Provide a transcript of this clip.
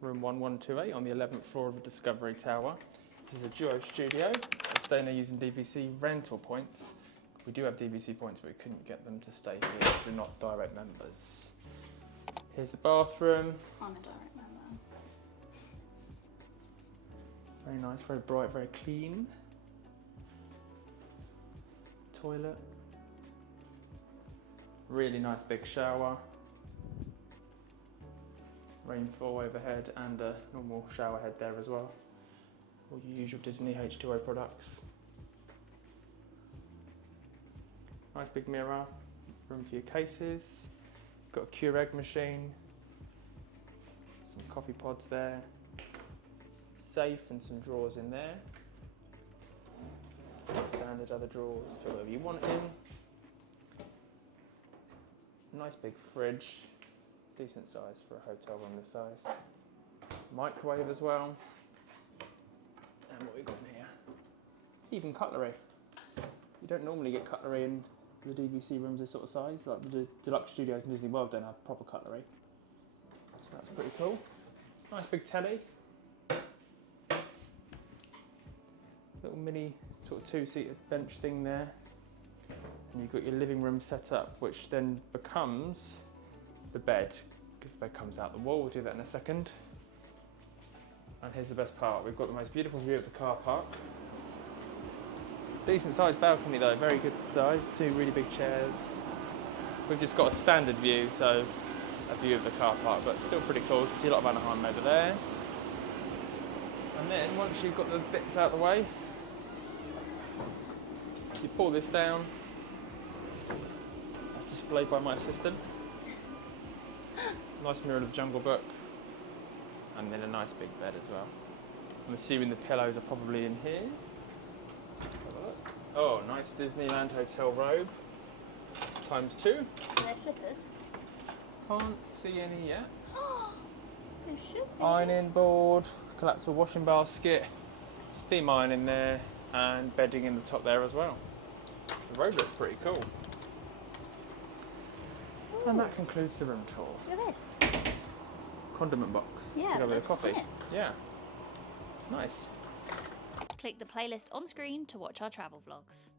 room 1128 on the 11th floor of the Discovery Tower. This is a duo studio. We're staying there using DVC rental points. We do have DVC points, but we couldn't get them to stay here because we're not direct members. Here's the bathroom. I'm a direct member. Very nice, very bright, very clean. Toilet. Really nice big shower. Rainfall overhead and a normal shower head there as well. All your usual Disney H2O products. Nice big mirror, room for your cases. Got a Keurig machine, some coffee pods there. Safe and some drawers in there. Standard other drawers, put whatever you want in. Nice big fridge, decent size for a hotel room this size. Microwave as well. And what we got in here? Even cutlery. You don't normally get cutlery in the DVC rooms this sort of size, like the deluxe studios in Disney World don't have proper cutlery. So that's pretty cool. Nice big telly. Little mini sort of two-seater bench thing there. And you've got your living room set up, which then becomes the bed, because the bed comes out the wall. We'll do that in a second. And here's the best part. We've got the most beautiful view of the car park. Decent sized balcony though, very good size, two really big chairs. We've just got a standard view, so a view of the car park, but still pretty cool. You can see a lot of Anaheim over there. And then once you've got the bits out of the way, you pull this down, that's displayed by my assistant. Nice mirror of the Jungle Book, and then a nice big bed as well. I'm assuming the pillows are probably in here. Let's have a look. Oh, nice Disneyland Hotel robe, ×2. Are there slippers? Can't see any yet. There should be. Ironing board, collapsible washing basket, steam iron in there, and bedding in the top there as well. The robe looks pretty cool. Ooh. And that concludes the room tour. Look at this. Condiment box Yeah, to go with the looks coffee. legit. Yeah, nice. Click the playlist on screen to watch our travel vlogs.